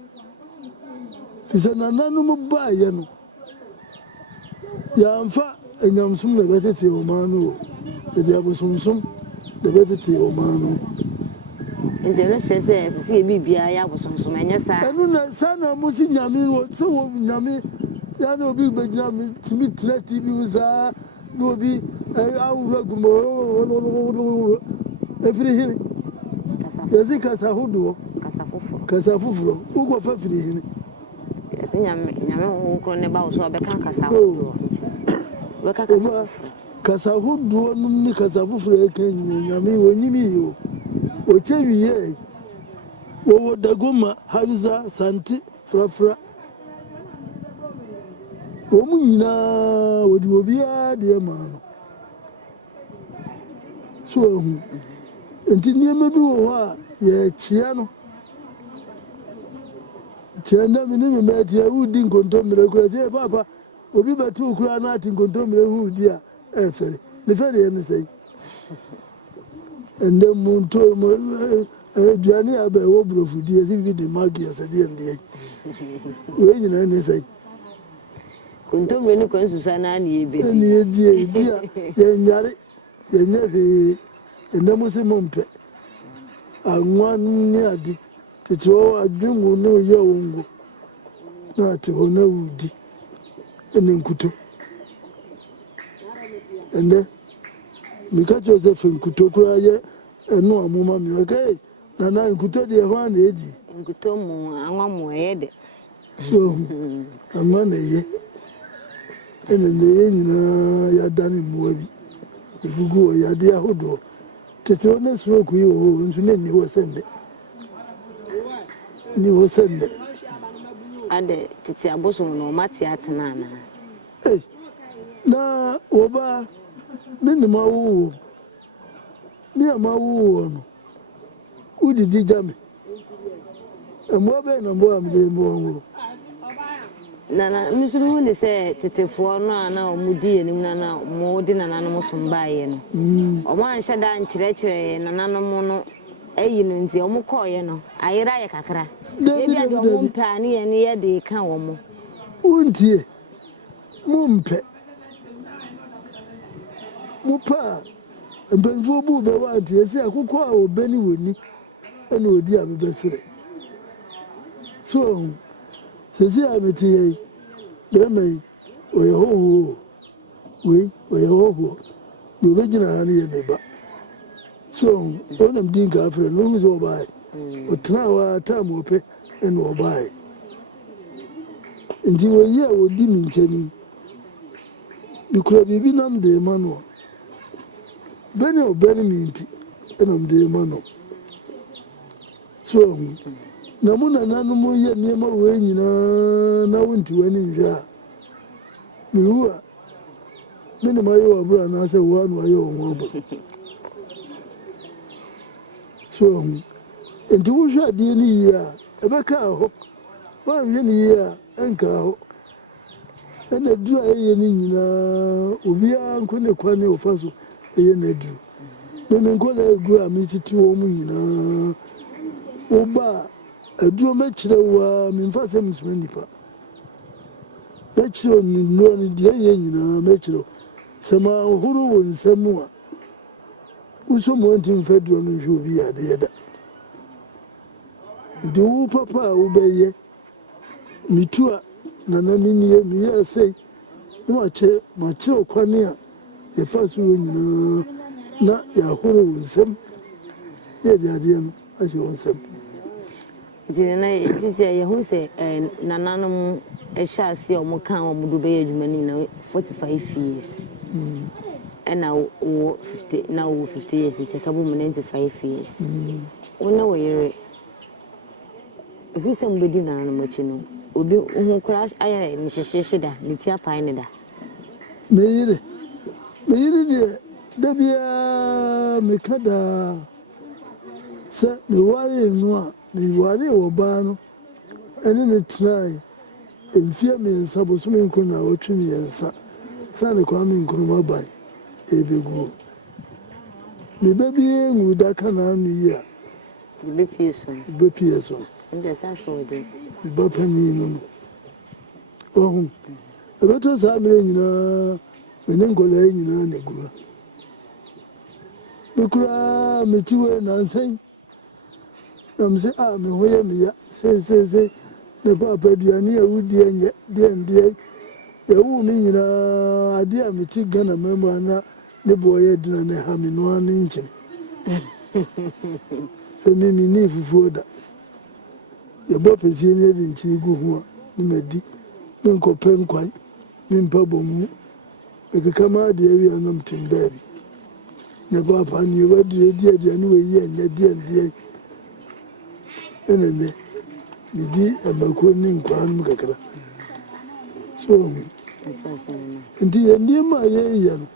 Fisana nano ba yano. Yamfa, and yam sum the better to your manu, the diabosum, the better to your manu. and the says, see, I was some many side. And when I son of Musi Yami, what so Yami, Yano be but Yami, Smith, TV was no be I will every hill. Yazika Sahudo, Casafufu, who go for free. Yes, who can about so I can't Casahudo, Casafufu, Yami, when you mean. Ochewi wo dagoma Hausa Santi frafra wo mu nyina wodi obia de ma no so hu enti niema bi wo a ye chia no chia na mi ni me meti udi nkontomire kura se papa obi betu kura na ati nkontomire hu di a efere ne fere ye ne sei. And then Monto Biani Abe Wobrofu, dear, if you the Magias at the end. When you say, Kuntum Renukon Susana, dear, Yari, Yanabi, and Namusi Mompe. And one near the Tito, I dream will know your own, not to honor Woody, and in Kutu. And then Mika Joseph in Kutokura, and no mamma, okay. Nana in Kuto, the one lady. in Kutomo, and one more head. So, a man a year. And then the end, you done in Moabi. If you go, you dear Hodo. Tetrones rock you, and so many was sent it. You was sent it. And the Titia Bosom no Matiatanana. Hey, now, Oba. Minima woo. Near my woo. Who did you jam? And more than a more than Nana, Miss Mooney said, Tete for now, Moody and Nana, more than an animal from buying. Or one shut down Chile and an animal, a union, the Omokoyano. I ride a cacra. Maybe I don't penny and near the cow. Won't ye? Mumpe. Mupa, and Benfobu, the one, yes, I could call Benny Woodney, and would dear be best. So, says I met ye, Bemay, where ho, we, where ho, the original neighbor. So, all them dink after no is all by, but now time will pay and will buy. And you were here with Dimin Kenny. You could have been on the manual. Benny or Benny Minty, and I'm the mano. So, Namuna Nanomo yet near my way, you know, now into any year. Me, many my old brother, and I said, one way or one. So, and to wish I did year, a bacow, 1 year, and cow. And a dry in Ubia and Quane of Faso. Yenadu. Women call a go a meet 2 women. Oba, a do match the mean for some smendipa. mechiro ni no ni de ye nyina mechiro sama huru won samu a uso mo ntim fedro no hwe obi ya de yeda do papa wo beye mitua na na minie miye sei no che ma chiro kwani a ye fasu nyina na ya huru won sam ye de ade no a hwe won sam Jina isi ya hu se nananom ehya ase o mo kan o mo do be adwumani na 45 years. Na wo 50 na wo 50 years nti ka bo 95 years. Wona wo yere. Efi se mbedi nananom achi no. Obi hu crash aya ni hyehye da, ni ti apan ne da. Meyire de da bia me kada se me ware no a me ware wo ba no ene ne trai emfia me nsa bo so me nkru na watwe me nsa sa ne kwa me nkru ma bai ebegu me baby ngu da kana no yi a Be pieso. Nde sa so de. Me ba pani no oh ebeto sa mere nyina me ne ngola nyina ne gura me kura me tiwe na nsan na mse a me hoye me ya se ne papa duane ya wudi enye de ya wu mi nyina ade a me ti gana memo na ne boye dina ne ha me no an nchini emi mi ni fufu da ya bo pesi ne de nchini gu ho ni medi ne nkopen kwai mi mpabo mu e kama de wi anam timbabi ne papa ni wadire de ne we yi enye de enene midi amako ni nkwan kakra so ndi ma ye yan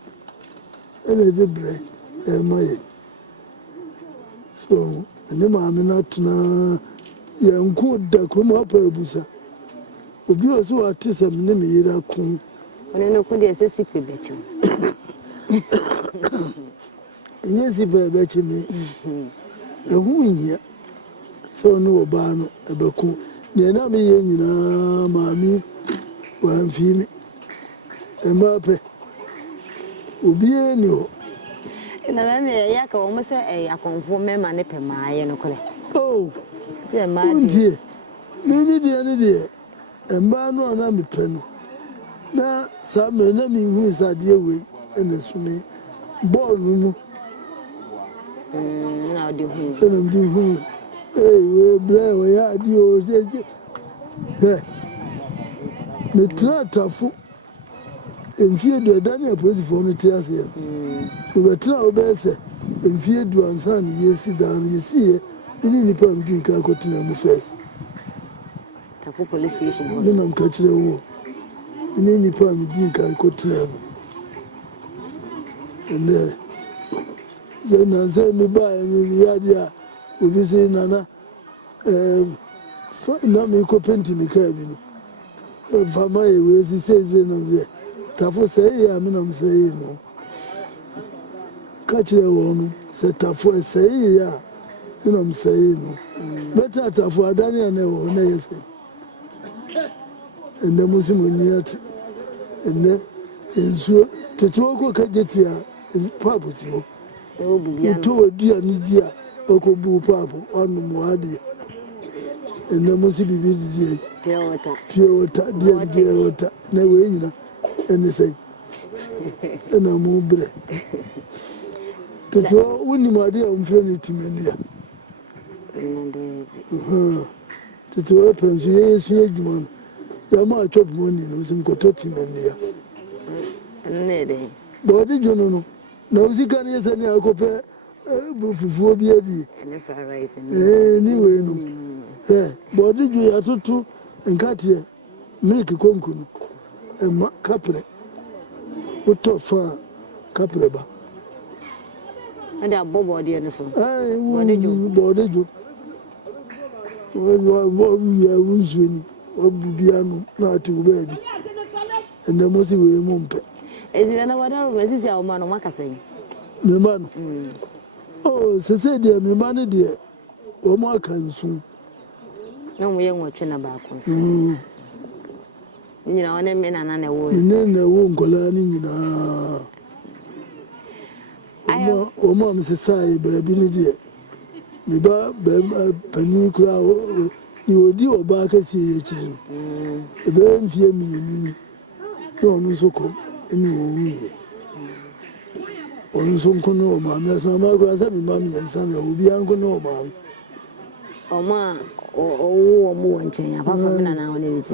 ene de bre ma ye so ne ma amena tena ye nko da kuma pa ebusa obi oso atisa me me yira kun One no ku de sesi pe becho yesi pe becho me ehu yin so no oba no ebeku ne na me ye nyina maami wa mfimi emape obi eni ho na me ya ka wo mo se akonfo mema ne pemaaye no kole oh se ma di ndie ni die emba no na me pe no na sa me na mi hu sadie we ene sumi ball no na odi hu ene ndi hu we bre we ya di o seje me tratafu emfie do Daniel police for me tia se me betra obese emfie do ansa ni yesi dan yesi ni nipa mdi ka ko tina mu first tafu police station ho ni nam ka kire wo ni nipa mdi ka ko tina mu ene je na se me ba me ya dia obi se nana fa na me ko penti me ka bi no fama e we si se no ve tafo se ya me nam se no ka kire wo no se tafo se ya me nam se no meta tafo adani na wo na yese ende musimu niati ende ensuo tetu ko ka jetia papu ti wo o bubia no to dia ni dia oko bu papu anu mu ade ende musi bibi die pure water dia water na we nyina ene sei ena mu bre tetu woni mu ade o mfre ni timenua tetu we pensu yesu edwuma ya ma chop money no sim ko to timenua ne de body jono no na uzika ni yesa ni akope bufufu obi adi ene fried rice ni we no body jo ya tutu nkate milk konku no ma kapre utofa kapre ba ade abobo de ne so body jo wo ya unzweni obubia no na atu baby ende mosi we mu mpe ezira na wadaro mesisi a o ma no makasai me ma no oh se de me ma ne de o mo akansu na mo ye nwotwe na ba ko nyina wona me nana na wo na wo nkola ni nyina Oma msesai baby ni die me ba pani kura ni odi oba kesi ye chiri ebe mfie mi ni no no so kom eni owuye onu so nkono o ma me san ma kura sa mi ma mi ensan ya obi anko no o ma Oma owo mo wanchen ya fafa me nana wona ni ti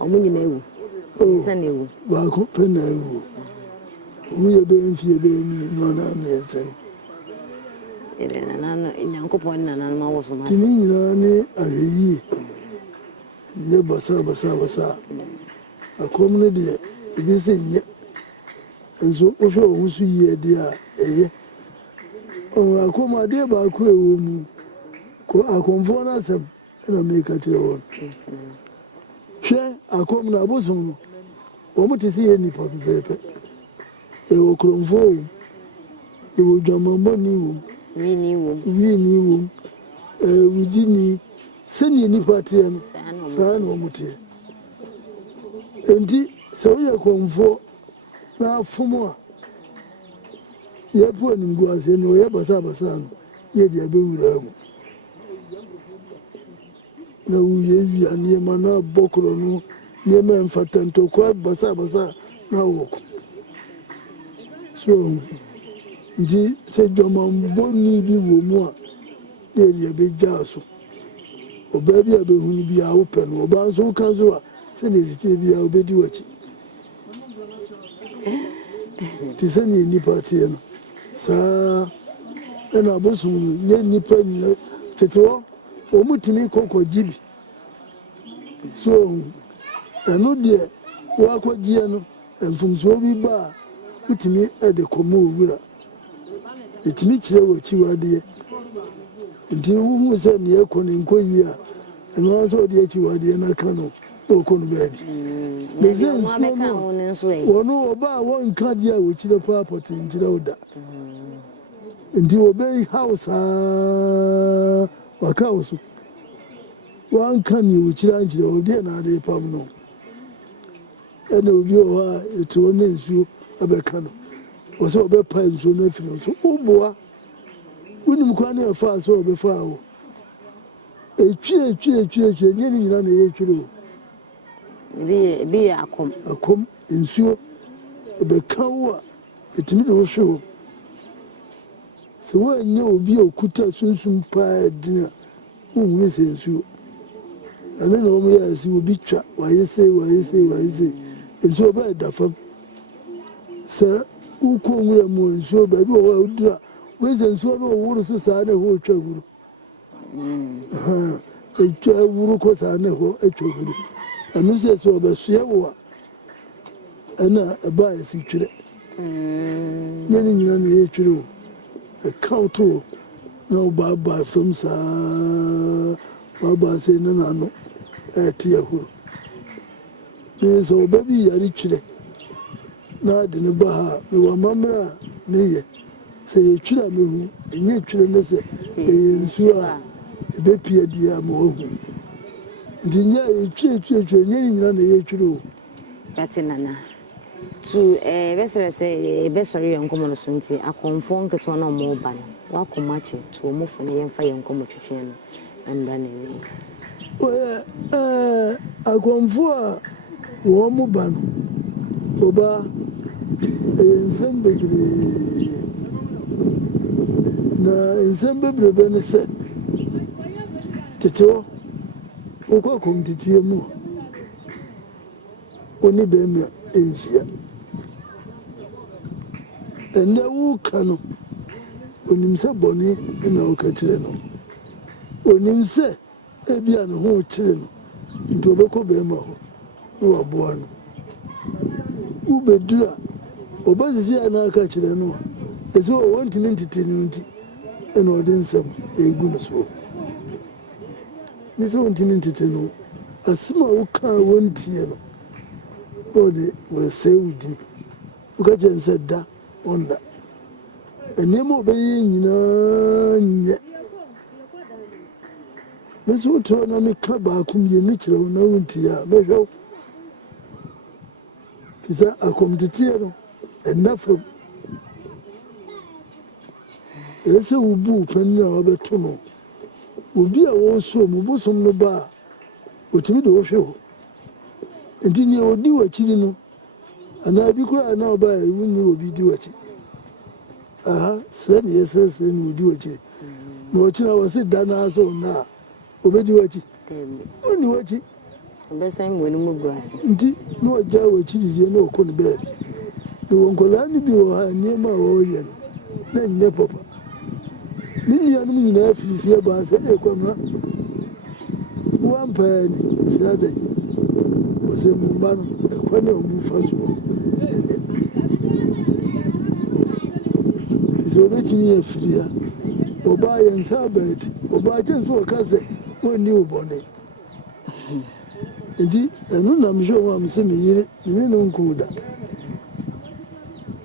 omo nyina ewu san ewu ba ko pe na ewu we be mfie be mi no na me ensan ere nana nyankopon nana ma wo so ma tini nyina ni aweyi nye basa akom ne de bi se nye enso o hwe o su ye de a eye o akom ade ba ko ewo mu ko akomfo na asem na me ka kire won hwe akom na abosum no o mu tisi ye ni papi pepe e wo kromfo e wo dwamambo ni wo wini wo wujini seni ni patem sana omutie enti se wo ye konfo na afumo a ye pu aningu ase no ye basa no ye dia be wura mu na wuye wi anie ma na bokro no ne ma mfatento kwa basa na woko so nji se dwamambo ni bi wo mu a ne dia be jaso oba bi abehunu bi a wo pe no oba so ka so a se ne zite bi a obedi wachi ti se ni nipa tie no sa na abosum no ne nipa ni tetewo o mutini kokojibi so eno de wa kogie no mfumso bi ba utimi e de komo owura etimi kire wo chiwade nti wu se ne ekoni nkoyi a eno so de chiwade na kano okono baabi ne zen so wono oba won kadi a wo chire passport njire oda nti obey house waka osu wan kan ni wo chire njire odi na ade pam no ene obi o ha eto ne nsuo abeka no wo se obe pa nsuo na firi so uboa unim kwa na fa so obe fa wo etwire nyeni nyina na ye twire o bi akom nsuo abeka wo etimi do hwe se wo nya obi okuta sunsun pa dina wo se nsuo ane na omo ya si obi twa wayese nsuo ba da fam se uko nwura mu nsuo ba bi wo udura we se nsuo no wuru so sa na ho twa wuru etwa wuru ko sa na ho etwa wuru anu se so ba sua wo ana ba esi twire nyani nyina na ye twire o e kauto na ba fam sa ba se na no ti ahuru ne so ba bi yari twire na de ne ba ha me wa mamra ne ye se ye twira me hu enye twire ne se nsuo a ebe pie dia mo hu ndinya twire nyeri nyina na ye twire o kati nana tu besere se besori yankomo no sunti akonfo nketo na mo ba no wakoma che tu mo fo ne yemfa yankomo twetwe no mbra na wi akonfo a wo mo ba no oba ensem bebre ne se tete okwa komtitie mu oni be me enhia ene wu kanu onim se boni na o ka kire no onim se ebia ne ho kire no nti obeko be ma ho no waboa no ubedura obazisi ana ka kire no ese o wonti ntiti nti ene odinsem egu no so nti wonti ntiti no asima wo ka wontie no ode we say wudi uka jense da onda enemo be nyina nye meso to na me ka ba kum ye mi kire na wonti ya me hwo Fisa akomtetie no enafro ese ubu panni a obeto no obi a wo so mu bosom no ba otimi de wo hwe ho enti ni odi wakiri no ana bi kura na oba e wuni obi di wachi aha sre ni yesre ni odi wakiri no ochina wase dana so na obedi wachi oni wachi Besa mboni mubuase. Nti no oja wakiri je na okoni bebi ni wonkola ni bi wo ha niema wo ye na nye papa mini anu nyina afifie ba se ekwamra wampani sadai wose mumbano ekwane omufaso enye fiso betini efiria oba yensa bet oba jenso okaze woni ubone nti enu na mjo wa mse meyire ni no nkuda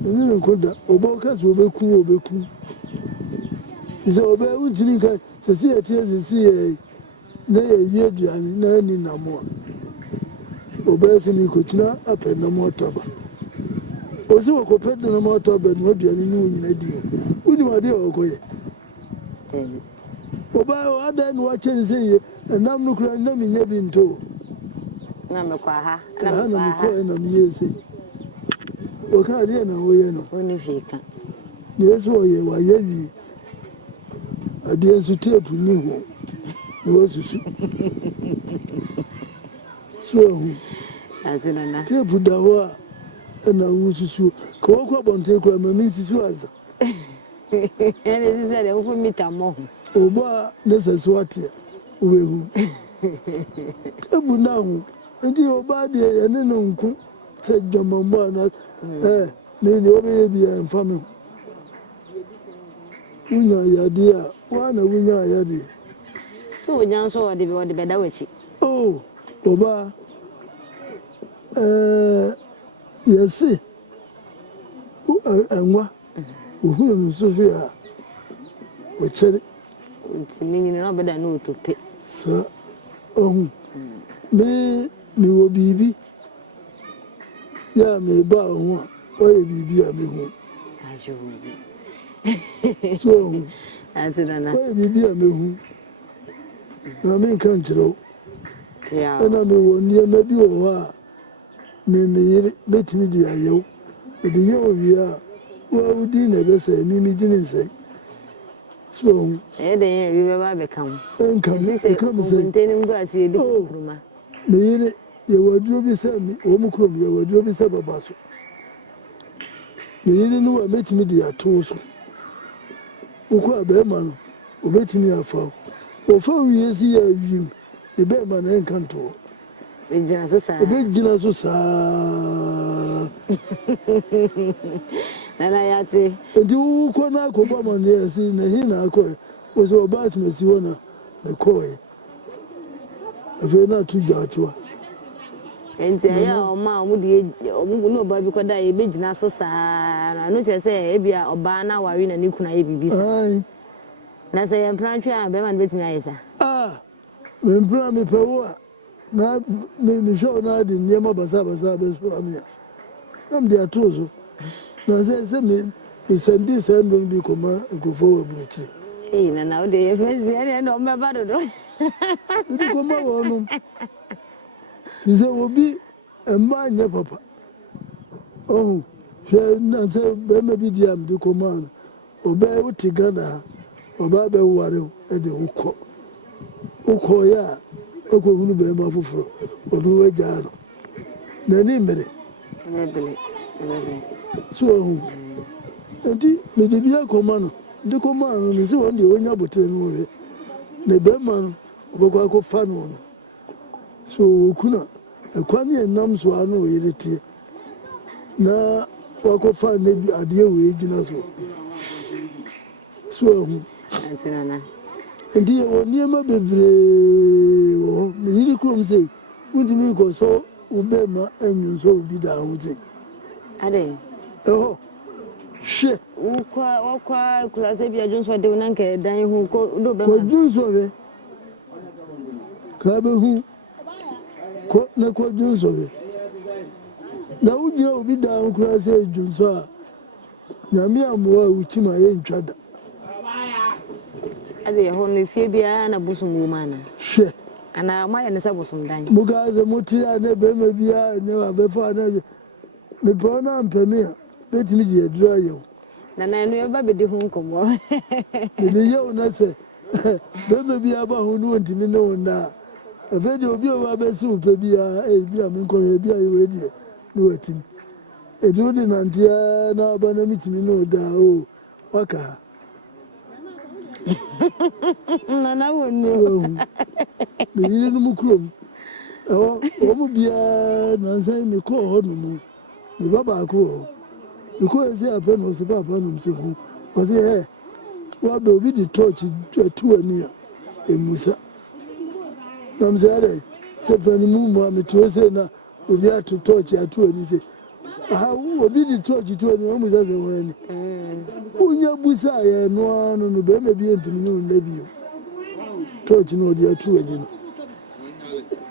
ni no nkuda oba okaze obeku Isa obe utini ka sesi etie sesi na ye aduane na ni namo obe sini ko kina apɛ na motoba osi wo ko pɛ na motoba no aduane ni nyina di uni wade okoye oba ada ni wa kyeri sey enam no kura na minya bi nto Na me kwa ha na me ko na mi yesi o ka ri na wo ye no oni fika ni yeso ye wa ye wi ade su tape ni ho no susu so azina na tape da ho na wo susu ko ko bonte kura ma mi susu aza ene sise de wo mita mo oba nesesu ate obehu tape na ho ndi oba de ye ne no nku se dwamambo na ni obe bi en fami unya yade a wana unya yade so unya so ode beda wachi oh oba yesi enwa ohunu no so hwe a o chere ntini na beda no tope sa me wo bibi ya me ba ho o ye bibi a me ho ajo so azina na o ye bibi a me ho na me kan chiro ya ana me wo nie ma bi wo a me yire betimi di ayew de ye o wi a wa udi na be se mi di ni se so de ye bi be ba be kam enka sise kam se nteni mbu asi ebi kuruma me yire ye waduro bi se mi o mu krom ye waduro bi se baba so me yire ni wa metimi di ato so uko abe ma no obetimi afa o fa wi esi ya wim de be ma na enkanto ejina so sa ebe jina so sa na yati enti uko na akoba ma ne esi na hi na akọ o so bas mesi wona me koe afi na tu jatwa enti aya oma omudi omugu no ba bi koda ebe jina so sa na no che se ebi a oba na wari na niku na ye bibisa ai na se yan prantwe a be man betimi ayesa me mpra me pewo na me show na di nyema basa be so amia am dia tozo na se me sendi sendo bi koma nkofo wa buruchi na o de ye fezi ene no me ba dodo ndi koma wo no fize obi emba nya papa fe na se be me bi dia am di koma obe uti Ghana oba be ware e de uko ya oko hunu be ma fufuro onu we jaaro na ni mere ebele so enti me de bia koma no de koma no ni se won de wonya botere no we na be ma no obekwa ko fa no no so kuna ekwani enam so anu we yirete na wako fa ne bi ade we gina so antinana ndi wo niema bebre wo me yiri krom sei undi mi ko so ubema enyu so bi da ho sei ade she wakwa kula se bia jonso de unanke dan hu ko do be ko junso be ka be hu ko na ko junso be na ujira obi da nkura se junso a nyame amoa uchima ye ntwada ade ho no fie bia na bosum wo mana hwe ana ma ye ne se bosum dan mugaze mutia ne be me bia ne wa be fa na me prona mpemi a betimi di adura ye na enu e ba be de ho nkomo me de ye una se be me bia ba ho no ntimi ne wona afa de obi o wa be si upe bia bia me nko ye bia we die no watimi edu di nantia na ba na mitimi no da o waka na wonu me yiri no mukrom o mu bia na nsan me ko ho no mu me baba ko ko ezi afa no se papa no mse ho o se wa be obi di torch atu ani a emusa na mse are se pani mu me to se na obi atu torch atu ani se obi di torch atu ani o mu se wani unya busa ya no be me bi entimi no nabi torch no di atu ani no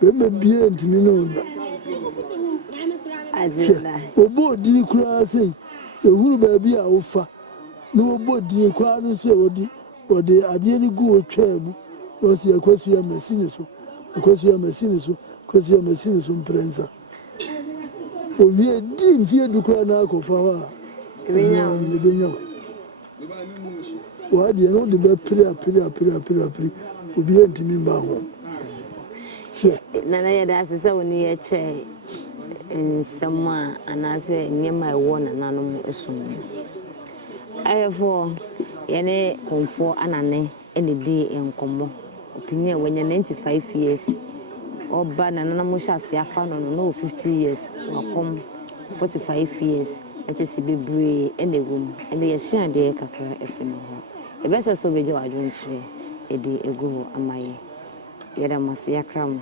be me bi entimi no na azila obo di kura sei ehuru ba bi a ofa no obo di kwa no se wodi ade ni gu otwa mu no se yakosu ya machine so kosu ya machine so mprensa owie di mfie du kura na akofa wa ebenya wa de no de be piri obi entimi mba ho na ye da se woni ye che nsema anase nyema ewo na nanom esum ayefo yene konfo anane ene di enkomo opinion wenya 95 years oba na nanom hyase afa no 50 years wakom 45 years etesi bebre ene wom ene ye hia de kakra efeno ho ebesa so beje wadwonchire edi egu amaye yeda mase yakram